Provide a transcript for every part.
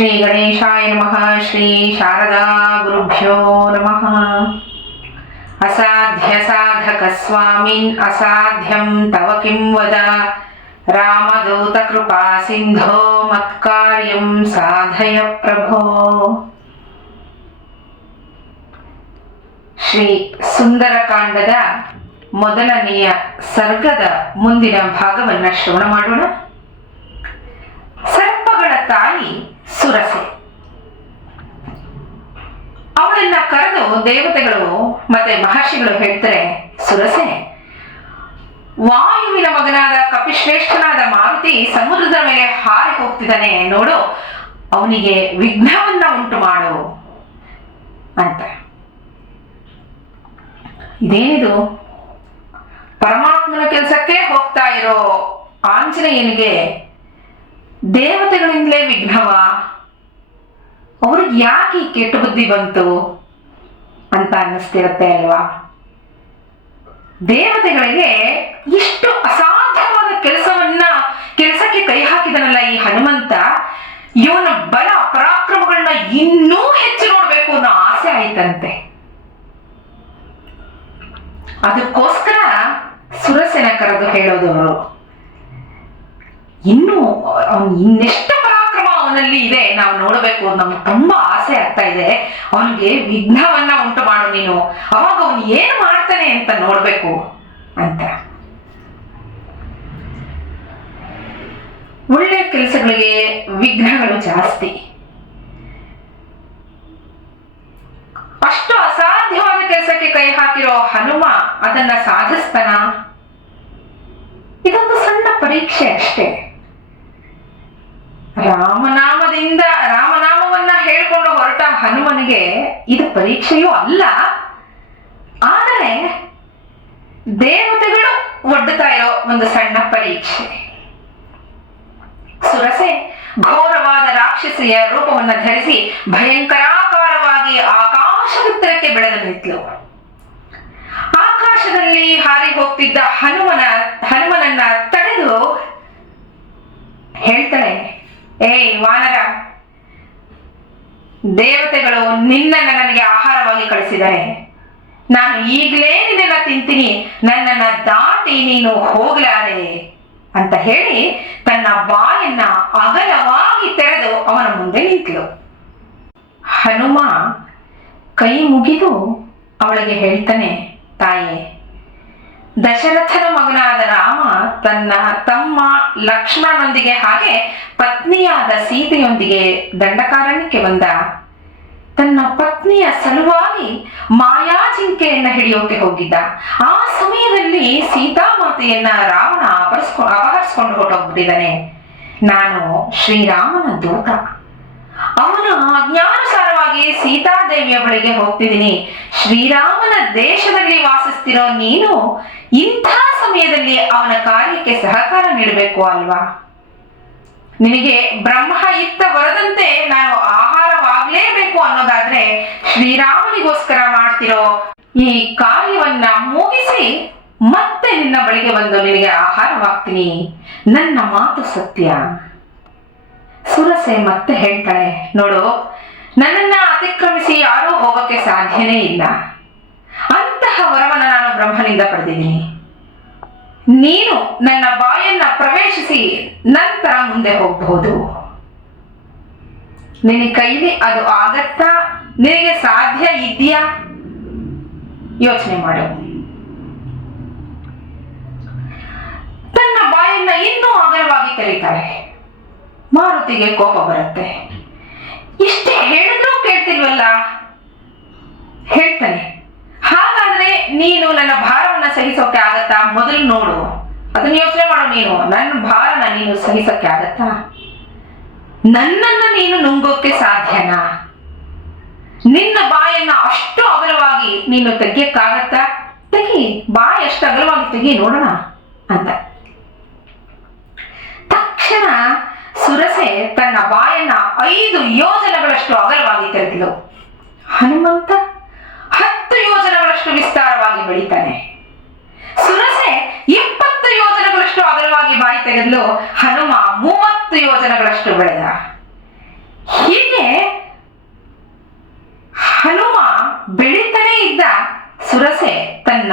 ಶ್ರೀ ಗಣೇಶಾಯ ನಮಃ. ಶ್ರೀ ಶಾರದಾ ಗುರುಭ್ಯೋ ನಮಃ. ಅಸಾಧ್ಯ ಸಾಧಕ ಸ್ವಾಮಿನ್ ಅಸಾಧ್ಯಂ ತವ ಕಿಂ ವದ. ರಾಮದೂತ ಕೃಪಾ ಸಿಂಧೋ ಮತ್ಕಾರ್ಯಂ ಸಾಧಯ ಪ್ರಭೋ. ಶ್ರೀ ಸುಂದರಕಾಂಡದ ಮೊದಲನೆಯ ಸರ್ಗದ ಮುಂದಿನ ಭಾಗವನ್ನ ಶ್ರವಣ ಮಾಡೋಣ. ಸರ್ಪಗಳ ತಾಯಿ ಸುರಸೆ. ಅವಳನ್ನ ಕರೆದು ದೇವತೆಗಳು ಮತ್ತೆ ಮಹರ್ಷಿಗಳು ಹೇಳ್ತಾರೆ, ಸುರಸೆ, ವಾಯುವಿನ ಮಗನಾದ ಕಪಿಶ್ರೇಷ್ಠನಾದ ಮಾರುತಿ ಸಮುದ್ರದ ಮೇಲೆ ಹಾರಿ ಹೋಗ್ತಿದ್ದಾನೆ ನೋಡು, ಅವನಿಗೆ ವಿಘ್ನವನ್ನ ಉಂಟು ಮಾಡು ಅಂತ. ಇದೇನಿದು? ಪರಮಾತ್ಮನ ಕೆಲಸಕ್ಕೆ ಹೋಗ್ತಾ ಇರೋ ಆಂಜನೇಯನಿಗೆ ದೇವತೆಗಳಿಂದಲೇ ವಿಘ್ನವ? ಅವ್ರಿಗೆ ಯಾಕೆ ಈ ಕೆಟ್ಟ ಬುದ್ಧಿ ಬಂತು ಅಂತ ಅನ್ನಿಸ್ತಿರತ್ತೆ ಅಲ್ವಾ? ದೇವತೆಗಳಿಗೆ ಇಷ್ಟು ಅಸಾಧ್ಯವಾದ ಕೆಲಸಕ್ಕೆ ಕೈ ಹಾಕಿದನಲ್ಲ ಈ ಹನುಮಂತ, ಇವನ ಬಲ ಪರಾಕ್ರಮಗಳನ್ನ ಇನ್ನೂ ಹೆಚ್ಚು ನೋಡ್ಬೇಕು ಅನ್ನೋ ಆಸೆ ಆಯ್ತಂತೆ. ಅದಕ್ಕೋಸ್ಕರ ಸುರಸೆನ ಕರೆದು ಹೇಳೋದು ಅವರು, ಇನ್ನೆಷ್ಟು ಪರಾಕ್ರಮ ಅವನಲ್ಲಿ ಇದೆ ನಾವು ನೋಡಬೇಕು, ನಮ್ಗೆ ತುಂಬಾ ಆಸೆ ಆಗ್ತಾ ಇದೆ. ಅವನಿಗೆ ವಿಘ್ನವನ್ನ ಉಂಟು ಮಾಡು ನೀನು, ಅವಾಗ ಅವನು ಏನು ಮಾಡ್ತಾನೆ ಅಂತ ನೋಡ್ಬೇಕು ಅಂತ. ಒಳ್ಳೆ ಕೆಲಸಗಳಿಗೆ ವಿಘ್ನಗಳು ಜಾಸ್ತಿ. ಅಷ್ಟು ಅಸಾಧ್ಯವಾದ ಕೆಲಸಕ್ಕೆ ಕೈ ಹಾಕಿರೋ ಹನುಮ ಅದನ್ನ ಸಾಧಿಸ್ತಾನ? ಇದೊಂದು ಸಣ್ಣ ಪರೀಕ್ಷೆ ಅಷ್ಟೇ. ರಾಮನಾಮವನ್ನ ಹೇಳ್ಕೊಂಡು ಹೊರಟ ಹನುಮನಿಗೆ ಇದು ಪರೀಕ್ಷೆಯೂ ಅಲ್ಲ, ಆದರೆ ದೇವತೆಗಳು ಒಡ್ಡುತ್ತಾ ಇರೋ ಒಂದು ಸಣ್ಣ ಪರೀಕ್ಷೆ. ಸುರಸೆ ಘೋರವಾದ ರಾಕ್ಷಸಿಯ ರೂಪವನ್ನು ಧರಿಸಿ ಭಯಂಕರಾಕಾರವಾಗಿ ಆಕಾಶದೆತ್ತರಕ್ಕೆ ಬೆಳೆದು ನಿಂತಳು. ಆಕಾಶದಲ್ಲಿ ಹಾರಿ ಹೋಗ್ತಿದ್ದ ಹನುಮನನ್ನ ತಡೆದು ಹೇಳ್ತಾಳೆ, ಏಯ್ ವಾನರ, ದೇವತೆಗಳು ನಿನ್ನನ್ನು ನನಗೆ ಆಹಾರವಾಗಿ ಕಳಿಸಿದ್ದಾರೆ. ನಾನು ಈಗಲೇ ನಿನ್ನನ್ನ ತಿಂತೀನಿ, ನನ್ನನ್ನ ದಾಟಿ ನೀನು ಹೋಗಲಾರೆ ಅಂತ ಹೇಳಿ ತನ್ನ ಬಾಯನ್ನ ಅಗಲವಾಗಿ ತೆರೆದು ಅವನ ಮುಂದೆ ನಿಂತಳು. ಹನುಮ ಕೈ ಮುಗಿದು ಅವಳಿಗೆ ಹೇಳ್ತಾನೆ, ತಾಯೇ, ದಶರಥನ ಮಗನಾದ ರಾಮ ತನ್ನ ತಮ್ಮ ಲಕ್ಷ್ಮಣನೊಂದಿಗೆ ಹಾಗೆ ಪತ್ನಿಯಾದ ಸೀತೆಯೊಂದಿಗೆ ದಂಡಕಾರಣ್ಯಕ್ಕೆ ಬಂದ. ತನ್ನ ಪತ್ನಿಯ ಸಲುವಾಗಿ ಮಾಯಾಜಿಂಕೆಯನ್ನ ಹಿಡಿಯೋಕೆ ಹೋಗಿದ್ದ. ಆ ಸಮಯದಲ್ಲಿ ಸೀತಾಮಾತೆಯನ್ನ ರಾವಣ ಅಪಹರಿಸಿಕೊಂಡು ಹೊರಟೋಗ್ಬಿಟ್ಟಿದ್ದಾನೆ. ನಾನು ಶ್ರೀರಾಮನ ದೂತ. ಅವನ ಆಜ್ಞಾನುಸಾರವಾಗಿ ಸೀತಾದೇವಿಯ ಬಳಿಗೆ ಹೋಗ್ತಿದ್ದೀನಿ. ಶ್ರೀರಾಮನ ದೇಶದಲ್ಲಿ ವಾಸಿಸ್ತಿರೋ ನೀನು ಇಂಥ ಸಮಯದಲ್ಲಿ ಅವನ ಕಾರ್ಯಕ್ಕೆ ಸಹಕಾರ ನೀಡಬೇಕು ಅಲ್ವಾ? ನಿನಗೆ ಬ್ರಹ್ಮ ಇತ್ತ ಬರದಂತೆ ನಾನು ಆಹಾರವಾಗಲೇಬೇಕು ಅನ್ನೋದಾದ್ರೆ ಶ್ರೀರಾಮನಿಗೋಸ್ಕರ ಮಾಡ್ತಿರೋ ಈ ಕಾರ್ಯವನ್ನ ಮುಗಿಸಿ ಮತ್ತೆ ನಿನ್ನ ಬಳಿಗೆ ಬಂದು ನಿನಗೆ ಆಹಾರವಾಗ್ತೀನಿ. ನನ್ನ ಮಾತು ಸತ್ಯ. ಸುರಸೆ ಮತ್ತೆ ಹೇಳ್ತಾಳೆ, ನೋಡು, ನನ್ನನ್ನ ಅತಿಕ್ರಮಿಸಿ ಯಾರೂ ಹೋಗಕ್ಕೆ ಸಾಧ್ಯನೇ ಇಲ್ಲ. ಅಂತಹ ವರವನ್ನ ನಾನು ಬ್ರಹ್ಮನಿಂದ ಪಡೆದಿದ್ದೀನಿ. ನೀನು ನನ್ನ ಬಾಯನ್ನ ಪ್ರವೇಶಿಸಿ ನಂತರ ಮುಂದೆ ಹೋಗಬಹುದು. ನಿನ್ನ ಕೈಲಿ ಅದು ಆಗತ್ತಾ? ನಿನಗೆ ಸಾಧ್ಯ ಇದೆಯಾ? ಯೋಚನೆ ಮಾಡು. ತನ್ನ ಬಾಯನ್ನ ಇನ್ನೂ ಅಗಲವಾಗಿ ತೆರೀತಾಳೆ. ಮಾರುತಿಗೆ ಕೋಪ ಬರುತ್ತೆ. ಇಷ್ಟೇ ಹೇಳಿದ್ರೂ ಕೇಳ್ತಿಲ್ವಲ್ಲ. ಹೇಳ್ತಾನೆ, ಹಾಗಾದ್ರೆ ನೀನು ನನ್ನ ಭಾರವನ್ನ ಸಹಿಸೋಕೆ ಆಗತ್ತಾ? ಮೊದಲು ನೋಡು, ಅದನ್ನ ಯೋಚನೆ ಮಾಡು. ನೀನು ನನ್ನ ಭಾರನ ನೀನು ಸಹಿಸೋಕೆ ಆಗತ್ತಾ? ನನ್ನನ್ನ ನೀನು ನುಂಗೋಕೆ ಸಾಧ್ಯನಾ? ನಿನ್ನ ಬಾಯನ್ನ ಅಷ್ಟು ಅಗಲವಾಗಿ ನೀನು ತೆಗಿಯಕ್ಕಾಗತ್ತಾ? ತೆಗಿ, ಬಾಯಿ ಅಷ್ಟು ಅಗಲವಾಗಿ ತೆಗಿ ನೋಡೋಣ ಅಂತ. ತಕ್ಷಣ ಸುರಸೆ ತನ್ನ ಬಾಯನ್ನ 5 ಯೋಜನೆಗಳಷ್ಟು ಅಗಲವಾಗಿ ತೆರೆದಳು. ಹನುಮಂತ 10 ಯೋಜನೆಗಳಷ್ಟು ವಿಸ್ತಾರವಾಗಿ ಬೆಳಿತಾನೆ. ಸುರಸೆ 20 ಯೋಜನೆಗಳಷ್ಟು ಅಗಲವಾಗಿ ಬಾಯಿ ತೆಗೆದಲು. ಹನುಮ 30 ಯೋಜನೆಗಳಷ್ಟು ಬೆಳೆದ. ಹೀಗೆ ಹನುಮ ಬೆಳೀತಾನೆ ಇದ್ದ ಸುರಸೆ ತನ್ನ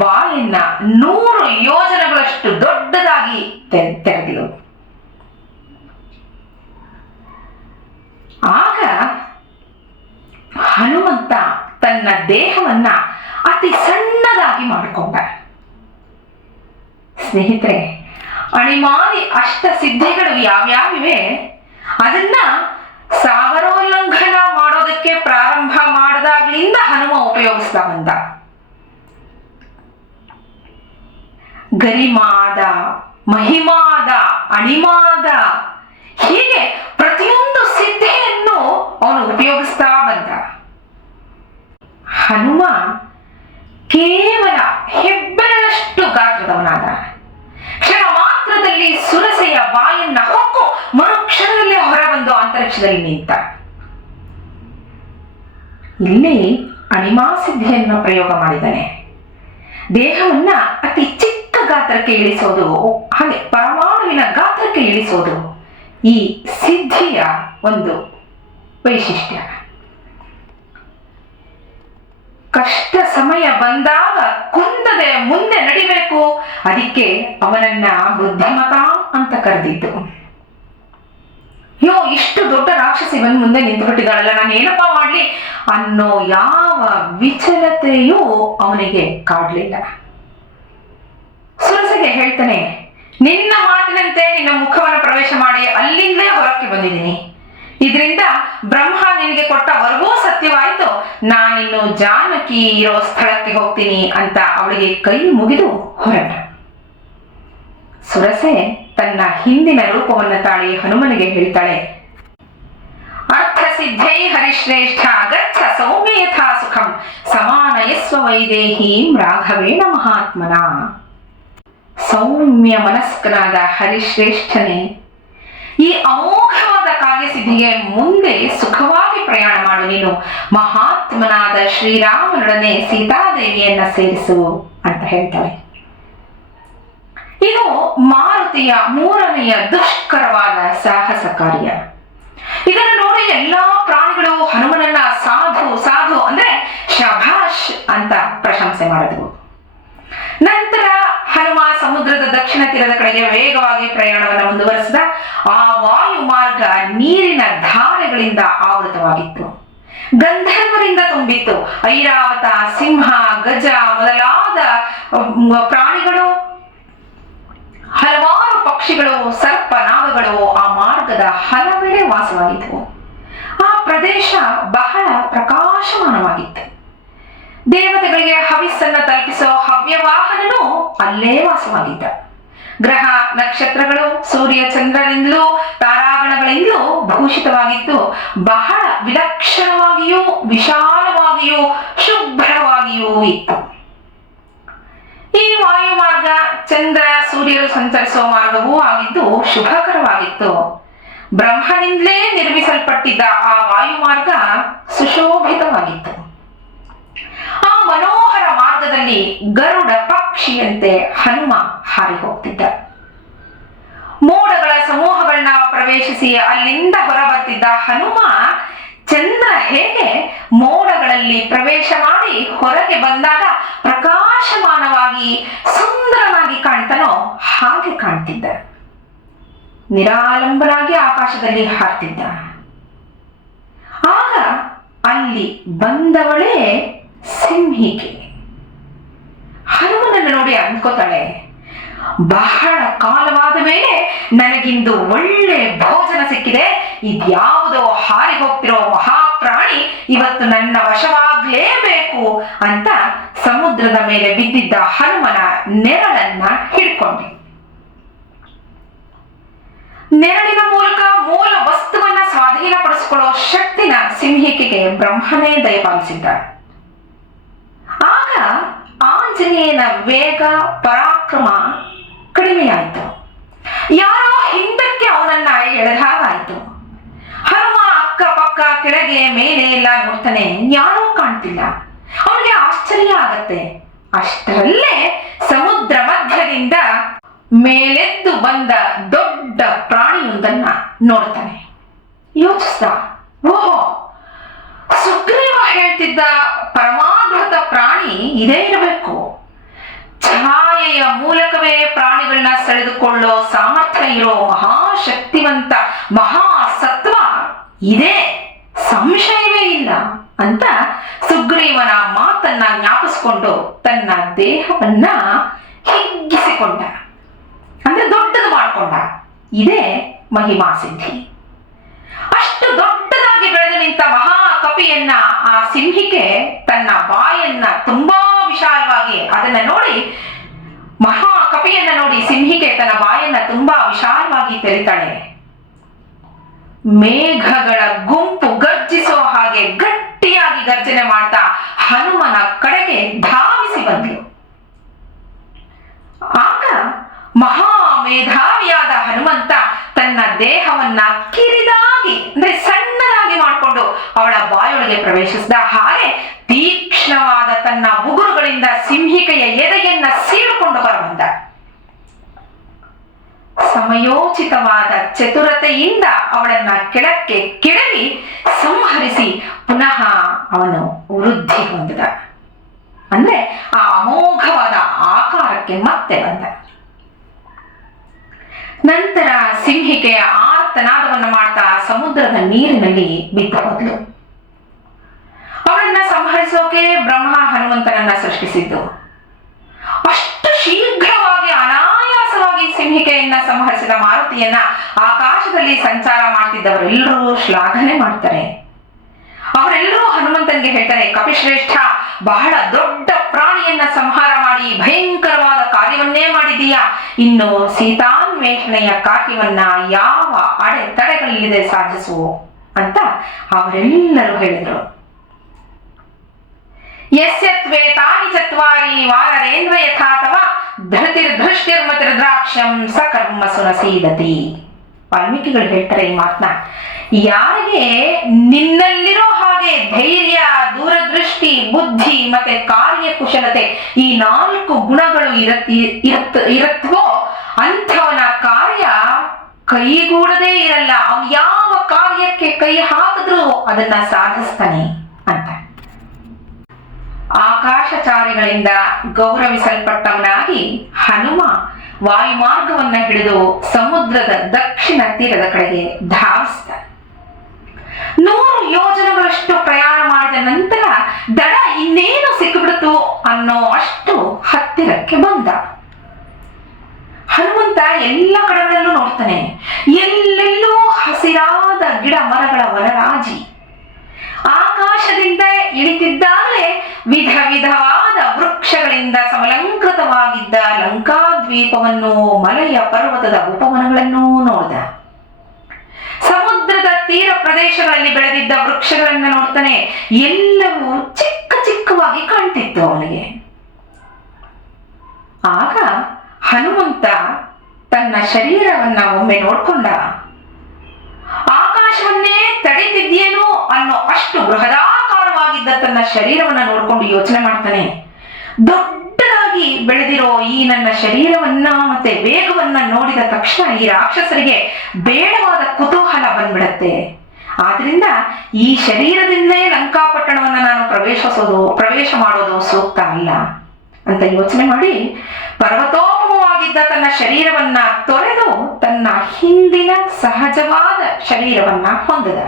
ಬಾಯನ್ನ 100 ಯೋಜನೆಗಳಷ್ಟು ದೊಡ್ಡದಾಗಿ ತೆರೆದಳು. ಆಗ ಹನುಮಂತ ತನ್ನ ದೇಹವನ್ನ ಅತಿ ಸಣ್ಣದಾಗಿ ಮಾಡಿಕೊಂಡ. ಸ್ನೇಹಿತರೆ, ಅಣಿಮಾದಿ ಅಷ್ಟ ಸಿದ್ಧಿಗಳು ಯಾವ್ಯಾವಿವೆ ಅದನ್ನ ಸಾಗರೋಲ್ಲಂಘನ ಮಾಡೋದಕ್ಕೆ ಪ್ರಾರಂಭ ಮಾಡಿದಾಗ್ಲಿಂದ ಹನುಮ ಉಪಯೋಗಿಸ್ತಾ ಬಂದ. ಗರಿಮಾದ, ಮಹಿಮಾದ, ಅಣಿಮಾದ, ಹೀಗೆ ಪ್ರತಿಯೊಂದು ಸಿದ್ಧಿಯನ್ನು ಅವನು ಉಪಯೋಗಿಸ್ತಾ ಬಂದ. ಹನುಮ ಕೇವಲ ಹೆಬ್ಬೆರಳಷ್ಟು ಗಾತ್ರದವನಾದ. ಕ್ಷಣ ಮಾತ್ರದಲ್ಲಿ ಸುರಸೆಯ ಬಾಯನ್ನ ಹೊಕ್ಕು ಮರುಕ್ಷಣದಲ್ಲೇ ಹೊರಬಂದು ಅಂತರಿಕ್ಷದಲ್ಲಿ ನಿಂತ. ಇಲ್ಲಿ ಅಣಿಮಾ ಸಿದ್ಧಿಯನ್ನು ಪ್ರಯೋಗ ಮಾಡಿದ್ದಾನೆ. ದೇಹವನ್ನ ಅತಿ ಚಿಕ್ಕ ಗಾತ್ರಕ್ಕೆ ಇಳಿಸೋದು, ಹಾಗೆ ಪರಮಾಣುವಿನ ಗಾತ್ರಕ್ಕೆ ಇಳಿಸೋದು ಈ ಸಿದ್ಧಿಯ ಒಂದು ವೈಶಿಷ್ಟ್ಯ. ಕಷ್ಟ ಸಮಯ ಬಂದಾಗ ಕುಂದದೆ ಮುಂದೆ ನಡಿಬೇಕು, ಅದಕ್ಕೆ ಅವನನ್ನ ಬುದ್ಧಿಮತ ಅಂತ ಕರೆದಿದ್ದು. ಇಷ್ಟು ದೊಡ್ಡ ರಾಕ್ಷಸಿ ಬಂದು ಮುಂದೆ ನಿಂತುಬಿಟ್ಟಿದ್ದಾಳಲ್ಲ, ನಾನು ಏನಪ್ಪಾ ಮಾಡ್ಲಿ ಅನ್ನೋ ಯಾವ ವಿಚಲತೆಯೂ ಅವನಿಗೆ ಕಾಡ್ಲಿಲ್ಲ. ಸುರಸೆಗೆ ಹೇಳ್ತಾನೆ, ನಿನ್ನ ಮಾತಿನಂತೆ ನಿನ್ನ ಮುಖವನ್ನು ಪ್ರವೇಶ ಮಾಡಿ ಅಲ್ಲಿಂದಲೇ ಹೊರಕ್ಕೆ ಬಂದಿದ್ದೀನಿ. ಇದರಿಂದ ಬ್ರಹ್ಮ ನಿನಗೆ ಕೊಟ್ಟ ವರ್ಗವೂ ಸತ್ಯವಾಯಿತು. ನಾನಿನ್ನು ಜಾನಕಿ ಇರೋ ಸ್ಥಳಕ್ಕೆ ಹೋಗ್ತೀನಿ ಅಂತ ಅವಳಿಗೆ ಕೈ ಮುಗಿದು ಹೊರಟ. ಸುರಸೆ ತನ್ನ ಹಿಂದಿನ ರೂಪವನ್ನು ತಾಳಿ ಹನುಮನಿಗೆ ಹೇಳ್ತಾಳೆ, ಅರ್ಥ ಸಿದ್ಧೈ ಹರಿಶ್ರೇಷ್ಠ ಗಚ್ಚ ಸೌಮ್ಯ ಯಥಾ ಸುಖಂ ಸಮಾನಯಸ್ವ ವೈದೇಹೀಂ ರಾಘವೇಣ ಮಹಾತ್ಮನ. ಸೌಮ್ಯ ಮನಸ್ಕನಾದ ಹರಿಶ್ರೇಷ್ಠನೇ, ಈ ಅಮೋಘವಾದ ಕಾರ್ಯಸಿದ್ಧಿಗೆ ಮುಂದೆ ಸುಖವಾಗಿ ಪ್ರಯಾಣ ಮಾಡು. ನೀನು ಮಹಾತ್ಮನಾದ ಶ್ರೀರಾಮನೊಡನೆ ಸೀತಾದೇವಿಯನ್ನ ಸೇರಿಸು ಅಂತ ಹೇಳ್ತಾಳೆ. ಇದು ಮಾರುತಿಯ 3ನೆಯ ದುಷ್ಕರವಾದ ಸಾಹಸ ಕಾರ್ಯ. ಇದನ್ನು ನೋಡಿ ಎಲ್ಲಾ ಪ್ರಾಣಿಗಳು ಹನುಮನನ್ನ ಸಾಧು ಸಾಧು ಅಂದ್ರೆ ಶಭಾಷ್ ಅಂತ ಪ್ರಶಂಸೆ ಮಾಡಿದವು. ನಂತರ ಹನುಮ ಸಮುದ್ರದ ದಕ್ಷಿಣ ತೀರದ ಕಡೆಗೆ ವೇಗವಾಗಿ ಪ್ರಯಾಣವನ್ನು ಮುಂದುವರೆಸಿದ. ಆ ವಾಯು ಮಾರ್ಗ ನೀರಿನ ಧಾರೆಗಳಿಂದ ಆವೃತವಾಗಿತ್ತು, ಗಂಧರ್ವರಿಂದ ತುಂಬಿತ್ತು. ಐರಾವತ, ಸಿಂಹ, ಗಜ ಮೊದಲಾದ ಪ್ರಾಣಿಗಳು, ಹಲವಾರು ಪಕ್ಷಿಗಳು, ಸರ್ಪ, ನಾಗಗಳು ಆ ಮಾರ್ಗದ ಹಲವೆಡೆ ವಾಸವಾಗಿದ್ದವು. ಆ ಪ್ರದೇಶ ಬಹಳ ಪ್ರಕಾಶಮಾನವಾಗಿತ್ತು. ದೇವತೆಗಳಿಗೆ ಹವಿಸ್ಸನ್ನ ತಲುಪಿಸೋ ಹವ್ಯವಾಹನನು ಅಲ್ಲೇ ವಾಸವಾಗಿದ್ದ. ಗ್ರಹ ನಕ್ಷತ್ರಗಳು ಸೂರ್ಯ ಚಂದ್ರನಿಂದಲೂ ತಾರಾಗಣಗಳಿಂದಲೂ ಭೂಷಿತವಾಗಿದ್ದು ಬಹಳ ವಿಲಕ್ಷಣವಾಗಿಯೂ ವಿಶಾಲವಾಗಿಯೂ ಶುಭ್ರವಾಗಿಯೂ ಇತ್ತು. ಈ ವಾಯು ಮಾರ್ಗ ಚಂದ್ರ ಸೂರ್ಯರು ಸಂಚರಿಸುವ ಮಾರ್ಗವೂ ಆಗಿದ್ದು ಶುಭಕರವಾಗಿತ್ತು. ಬ್ರಹ್ಮನಿಂದಲೇ ನಿರ್ಮಿಸಲ್ಪಟ್ಟಿದ್ದ ಆ ವಾಯು ಮಾರ್ಗ ಸುಶೋಭಿತವಾಗಿತ್ತು. ಆ ಮನೋಹರ ಮಾರ್ಗದಲ್ಲಿ ಗರುಡ ಪಕ್ಷಿಯಂತೆ ಹನುಮ ಹಾರಿ ಹೋಗ್ತಿದ್ದ. ಮೋಡಗಳ ಸಮೂಹಗಳನ್ನ ಪ್ರವೇಶಿಸಿ ಅಲ್ಲಿಂದ ಹೊರಬರ್ತಿದ್ದ ಹನುಮ ಚಂದ್ರ ಹೇಗೆ ಮೋಡಗಳಲ್ಲಿ ಪ್ರವೇಶ ಮಾಡಿ ಹೊರಗೆ ಬಂದಾಗ ಪ್ರಕಾಶಮಾನವಾಗಿ ಸುಂದರನಾಗಿ ಕಾಣ್ತಾನೋ ಹಾಗೆ ಕಾಣ್ತಿದ್ದ. ನಿರಾಲಂಬನಾಗಿ ಆಕಾಶದಲ್ಲಿ ಹಾರ್ತಿದ್ದ. ಆಗ ಅಲ್ಲಿ ಬಂದವಳೇ ಸಿಂಹಿಕೆ. ಹನುಮನನ್ನು ನೋಡಿ ಅಂದ್ಕೋತಾಳೆ, ಬಹಳ ಕಾಲವಾದ ಮೇಲೆ ನನಗಿಂದು ಒಳ್ಳೆ ಭೋಜನ ಸಿಕ್ಕಿದೆ. ಇದ್ಯಾವುದೋ ಹಾರಿ ಹೋಗ್ತಿರೋ ಮಹಾಪ್ರಾಣಿ ಇವತ್ತು ನನ್ನ ವಶವಾಗ್ಲೇಬೇಕು ಅಂತ ಸಮುದ್ರದ ಮೇಲೆ ಬಿದ್ದಿದ್ದ ಹನುಮನ ನೆರಳನ್ನ ಹಿಡ್ಕೊಂಡೆ. ನೆರಳಿನ ಮೂಲಕ ಮೂಲ ವಸ್ತುವನ್ನ ಸ್ವಾಧೀನಪಡಿಸಿಕೊಳ್ಳೋ ಶಕ್ತಿನ ಸಿಂಹಿಕೆಗೆ ಬ್ರಹ್ಮನೇ ದಯಪಾಲಿಸಿದ್ದ. ಆಗ ಆಂಜನೇಯನ ವೇಗ ಪರಾಕ್ರಮ ಕಡಿಮೆಯಾಯಿತು. ಯಾರೋ ಹಿಂದಕ್ಕೆ ಅವನನ್ನ ಎಳೆದಾಗಾಯಿತು. ಹನುಮ ಅಕ್ಕಪಕ್ಕ ಕೆಳಗೆ ಮೇಲೆ ಎಲ್ಲ ನೋಡ್ತಾನೆ, ಯಾರೂ ಕಾಣ್ತಿಲ್ಲ. ಅವನಿಗೆ ಆಶ್ಚರ್ಯ ಆಗತ್ತೆ. ಅಷ್ಟರಲ್ಲೇ ಸಮುದ್ರ ಮಧ್ಯದಿಂದ ಮೇಲೆದ್ದು ಬಂದ ದೊಡ್ಡ ಪ್ರಾಣಿಯೊಂದನ್ನ ನೋಡ್ತಾನೆ. ಯೋಚಿಸ್ದ, ಓಹೋ, ಸುಗ್ರೀವ ಹೇಳ್ತಿದ್ದ ಪರಮಾದ್ಭುತ ಪ್ರಾಣಿ ಇದೇ ಇರಬೇಕು. ಛಾಯೆಯ ಮೂಲಕವೇ ಪ್ರಾಣಿಗಳನ್ನ ಸೆಳೆದುಕೊಳ್ಳೋ ಸಾಮರ್ಥ್ಯ ಇರೋ ಮಹಾಶಕ್ತಿವಂತ ಮಹಾಸತ್ವ ಇದೇ, ಸಂಶಯವೇ ಇಲ್ಲ ಅಂತ ಸುಗ್ರೀವನ ಮಾತನ್ನ ಜ್ಞಾಪಿಸ್ಕೊಂಡು ತನ್ನ ದೇಹವನ್ನ ಹಿಗ್ಗಿಸಿಕೊಂಡ, ಅಂದ್ರೆ ದೊಡ್ಡದು ಮಾಡಿಕೊಂಡ. ಇದೇ ಮಹಿಮಾ ಸಿದ್ಧಿ. ಅಷ್ಟು ದೊಡ್ಡದಾಗಿ ಬೆಳೆದು ನಿಂತ ಮಹಾ ಕಪಿಯನ್ನ ಆ ಸಿಂಹಿಕೆ ತನ್ನ ಬಾಯನ್ನ ತುಂಬಾ ವಿಶಾಲವಾಗಿ, ಅದನ್ನ ನೋಡಿ ಮಹಾ ಕಪಿಯನ್ನ ನೋಡಿ ಸಿಂಹಿಕೆ ತನ್ನ ಬಾಯನ್ನ ತುಂಬಾ ವಿಶಾಲವಾಗಿ ತೆರಿತಾಳೆ. ಮೇಘಗಳ ಗುಂಪು ಗರ್ಜಿಸೋ ಹಾಗೆ ಗಟ್ಟಿಯಾಗಿ ಗರ್ಜನೆ ಮಾಡ್ತಾ ಹನುಮನ ಕಡೆಗೆ ಧಾವಿಸಿ ಬಂದ್ಲು. ಆಗ ಮಹಾ ಮೇಧಾವಿಯಾದ ಹನುಮಂತ ತನ್ನ ದೇಹವನ್ನ ಕಿರಿದಾಗಿ, ಅಂದ್ರೆ ಸಣ್ಣದಾಗಿ ಮಾಡಿಕೊಂಡು ಅವಳ ಬಾಯೊಳಗೆ ಪ್ರವೇಶಿಸಿದ. ಹಾಗೆ ತೀಕ್ಷ್ಣವಾದ ತನ್ನ ಉಗುರುಗಳಿಂದ ಸಿಂಹಿಕೆಯ ಎದೆಯನ್ನ ಸೀಳಿಕೊಂಡು ಹೊರಬಂದ. ಸಮಯೋಚಿತವಾದ ಚತುರತೆಯಿಂದ ಅವಳನ್ನ ಕೆಳಕ್ಕೆ ಕೆಡವಿ ಸಂಹರಿಸಿ ಪುನಃ ಅವನು ವೃದ್ಧಿ ಹೊಂದಿದ. ಅಂದ್ರೆ ಆ ಅಮೋಘವಾದ ಆಕಾರಕ್ಕೆ ಮತ್ತೆ ಬಂದ. ನಂತರ ಸಿಂಹಿಕೆಯ ಆರ್ತನಾದವನ್ನು ಮಾಡ್ತಾ ಸಮುದ್ರದ ನೀರಿನಲ್ಲಿ ಬಿದ್ದು ಹೋದ್ಲು. ಅವಳನ್ನ ಸಂಹರಿಸೋಕೆ ಬ್ರಹ್ಮ ಹನುಮಂತನನ್ನ ಸೃಷ್ಟಿಸಿದ್ದು. ಅಷ್ಟು ಶೀಘ್ರವಾಗಿ ಅನಾಯಾಸವಾಗಿ ಸಿಂಹಿಕೆಯನ್ನ ಸಂಹರಿಸಿದ ಮಾರುತಿಯನ್ನ ಆಕಾಶದಲ್ಲಿ ಸಂಚಾರ ಮಾಡ್ತಿದ್ದವರೆಲ್ಲರೂ ಶ್ಲಾಘನೆ ಮಾಡ್ತಾರೆ. ಅವರೆಲ್ಲರೂ ಹನುಮಂತನಿಗೆ ಹೇಳ್ತಾರೆ, ಕಪಿಶ್ರೇಷ್ಠ, ಬಹಳ ದೊಡ್ಡ ಪ್ರಾಣಿಯನ್ನ ಸಂಹಾರ ಮಾಡಿ ಭಯಂಕರವಾದ ಕಾರ್ಯವನ್ನೇ ಮಾಡಿದೀಯಾ. ಇನ್ನು ಸೀತಾನ್ವೇಷಣೆಯ ಕಾರ್ಯವನ್ನ ಯಾವ ಅಡೆತಡೆಗಳಿಲ್ಲದೆ ಸಾಧಿಸುವು ಅಂತ ಅವರೆಲ್ಲರೂ ಹೇಳಿದರು. ಯಸ್ಯತ್ವೇತಾನಿ ಚತ್ವಾರಿ ವಾನರೇಂದ್ರ ಯಥಾತವ ಧೃತಿರ್ಧೃಷ್ಟಿರ್ಮತಿರ್ದ್ರಾಕ್ಷಂ ಸಕರ್ಮ ಸುನಸೀದತಿ. ವಾಲ್ಮೀಕಿಗಳು ಹೇಳ್ತಾರೆ ಈ ಮಾತನ್ನ. ಯಾರಿಗೆ ನಿನ್ನಲ್ಲಿರೋ ಹಾಗೆ ಧೈರ್ಯ, ದೂರದೃಷ್ಟಿ, ಬುದ್ಧಿ ಮತ್ತೆ ಕಾರ್ಯಕುಶಲತೆ ಈ 4 ಗುಣಗಳು ಇರುತ್ತವೋ ಅಂಥವನ ಕಾರ್ಯ ಕೈಗೂಡದೇ ಇರಲ್ಲ. ಅವನು ಯಾವ ಕಾರ್ಯಕ್ಕೆ ಕೈ ಹಾಕಿದ್ರೂ ಅದನ್ನ ಸಾಧಿಸ್ತಾನೆ ಅಂತ. ಆಕಾಶಚಾರಿಗಳಿಂದ ಗೌರವಿಸಲ್ಪಟ್ಟವನಾಗಿ ಹನುಮ ವಾಯುಮಾರ್ಗವನ್ನ ಹಿಡಿದು ಸಮುದ್ರದ ದಕ್ಷಿಣ ತೀರದ ಕಡೆಗೆ ಧಾವಿಸಿದ. 100 ಯೋಜನೆಗಳಷ್ಟು ಪ್ರಯಾಣ ಮಾಡಿದ ನಂತರ ದಡ ಇನ್ನೇನು ಸಿಕ್ಕಿಬಿಡ್ತು ಅನ್ನೋ ಅಷ್ಟು ಹತ್ತಿರಕ್ಕೆ ಬಂದ. ಹನುಮಂತ ಎಲ್ಲ ಕಡೆಗಳಲ್ಲೂ ನೋಡ್ತಾನೆ. ಎಲ್ಲೆಲ್ಲೂ ಹಸಿರಾದ ಗಿಡ ಮರಗಳ ವನರಾಜಿ. ಆಕಾಶದಿಂದ ಇಳಿತಿದ್ದಾಗಲೇ ವಿಧ ವಿಧವಾದ ವೃಕ್ಷಗಳಿಂದ ಸಮಲಂಕೃತವಾಗಿದ್ದ ಲಂಕಾದ್ವೀಪವನ್ನು, ಮಲಯ ಪರ್ವತದ ಉಪವನಗಳನ್ನು ನೋಡಿದ. ಸಮುದ್ರದ ತೀರ ಪ್ರದೇಶಗಳಲ್ಲಿ ಬೆಳೆದಿದ್ದ ವೃಕ್ಷಗಳನ್ನು ನೋಡ್ತಾನೆ. ಎಲ್ಲವೂ ಚಿಕ್ಕ ಚಿಕ್ಕವಾಗಿ ಕಾಣ್ತಿತ್ತು ಅವನಿಗೆ. ಆಗ ಹನುಮಂತ ತನ್ನ ಶರೀರವನ್ನ ಒಮ್ಮೆ ನೋಡ್ಕೊಂಡ. ಆಕಾಶವನ್ನೇ ತಡೀತಿದ್ಯೇನೋ ಅನ್ನೋ ಅಷ್ಟು ಬೃಹದಾಕಾರವಾಗಿದ್ದ ತನ್ನ ಶರೀರವನ್ನ ನೋಡ್ಕೊಂಡು ಯೋಚನೆ ಮಾಡ್ತಾನೆ. ದೊಡ್ಡದಾಗಿ ಬೆಳೆದಿರೋ ಈ ನನ್ನ ಶರೀರವನ್ನ ಮತ್ತೆ ವೇಗವನ್ನ ನೋಡಿದ ತಕ್ಷಣ ಈ ರಾಕ್ಷಸರಿಗೆ ಬೇಡವಾದ ಕುತೂಹಲ ಬಂದ್ಬಿಡತ್ತೆ. ಆದ್ರಿಂದ ಈ ಶರೀರದಿಂದಲೇ ಲಂಕಾಪಟ್ಟಣವನ್ನ ನಾನು ಪ್ರವೇಶ ಮಾಡೋದು ಸೂಕ್ತ ಅಲ್ಲ ಅಂತ ಯೋಚನೆ ಮಾಡಿ ಪರ್ವತೋಪಮವಾಗಿದ್ದ ತನ್ನ ಶರೀರವನ್ನ ತೊರೆದು ತನ್ನ ಹಿಂದಿನ ಸಹಜವಾದ ಶರೀರವನ್ನ ಹೊಂದಿದ.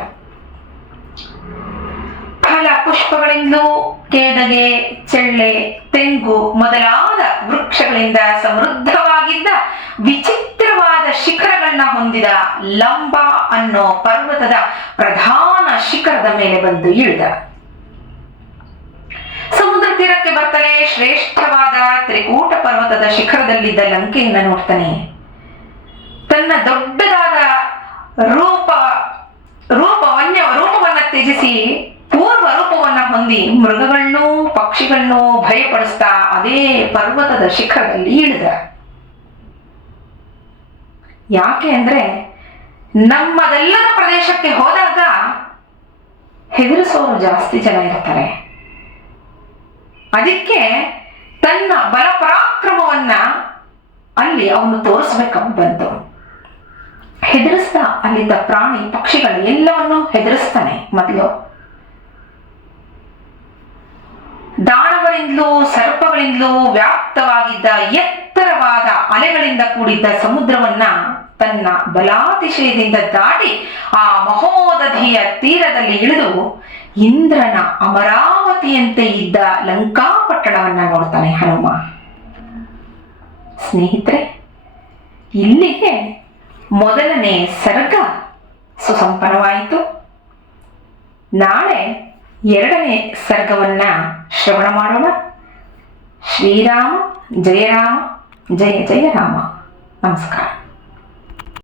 ಫಲ ಪುಷ್ಪಗಳಿಂದಲೂ ಕೇದಗೆ, ಚೆಳ್ಳೆ, ತೆಂಗು ಮೊದಲಾದ ವೃಕ್ಷಗಳಿಂದ ಸಮೃದ್ಧವಾಗಿದ್ದ ವಿಚಿತ್ರವಾದ ಶಿಖರಗಳನ್ನ ಹೊಂದಿದ ಲಂಬ ಅನ್ನೋ ಪರ್ವತದ ಪ್ರಧಾನ ಶಿಖರದ ಮೇಲೆ ಬಂದು ಇಳಿದ. ಸಮುದ್ರ ತೀರಕ್ಕೆ ಬರ್ತಲೇ ಶ್ರೇಷ್ಠವಾದ ತ್ರಿಕೂಟ ಪರ್ವತದ ಶಿಖರದಲ್ಲಿದ್ದ ಲಂಕೆಯನ್ನ ನೋಡ್ತಾನೆ. ತನ್ನ ದೊಡ್ಡದಾದ ರೂಪವನ್ನ ತ್ಯಜಿಸಿ ಪೂರ್ವ ರೂಪವನ್ನ ಹೊಂದಿ ಮೃಗಗಳನ್ನು, ಪಕ್ಷಿಗಳನ್ನು ಭಯಪಡಿಸ್ತಾ ಅದೇ ಪರ್ವತದ ಶಿಖರದಲ್ಲಿ ಇಳಿದ. ಯಾಕೆ ಅಂದ್ರೆ ನಮ್ಮದೆಲ್ಲದ ಪ್ರದೇಶಕ್ಕೆ ಹೋದಾಗ ಹೆದರಿಸೋರು ಜಾಸ್ತಿ ಜನ ಇರ್ತಾರೆ. ಅದಕ್ಕೆ ತನ್ನ ಬಲ ಪರಾಕ್ರಮವನ್ನ ಅಲ್ಲಿ ಅವನು ತೋರಿಸ್ಬೇಕು ಬಂತು. ಹೆದರಿಸ್ತಾ ಅಲ್ಲಿದ್ದ ಪ್ರಾಣಿ ಪಕ್ಷಿಗಳು ಎಲ್ಲವನ್ನು ಹೆದರಿಸ್ತಾನೆ. ಮೊದಲು ದಾನವರಿಂದಲೂ ಸರ್ಪಗಳಿಂದಲೂ ವ್ಯಾಪ್ತವಾಗಿದ್ದ ಎತ್ತರವಾದ ಅಲೆಗಳಿಂದ ಕೂಡಿದ್ದ ಸಮುದ್ರವನ್ನ ತನ್ನ ಬಲಾತಿಶಯದಿಂದ ದಾಟಿ ಆ ಮಹೋದಧಿಯ ತೀರದಲ್ಲಿ ಇಳಿದು ಇಂದ್ರನ ಅಮರಾವತಿಯಂತೆ ಇದ್ದ ಲಂಕಾಪಟ್ಟಣವನ್ನ ನೋಡ್ತಾನೆ ಹನುಮ. ಸ್ನೇಹಿತರೆ, ಇಲ್ಲಿಗೆ ಮೊದಲನೇ ಸರ್ಗ ಸುಸಂಪನ್ನವಾಯಿತು. ನಾಳೆ ಎರಡನೇ ಸರ್ಗವನ್ನ ಶ್ರವಣ ಮಾಡೋಣ. ಶ್ರೀರಾಮ ಜಯ ರಾಮ, ಜಯ ಜಯ ರಾಮ. ನಮಸ್ಕಾರ.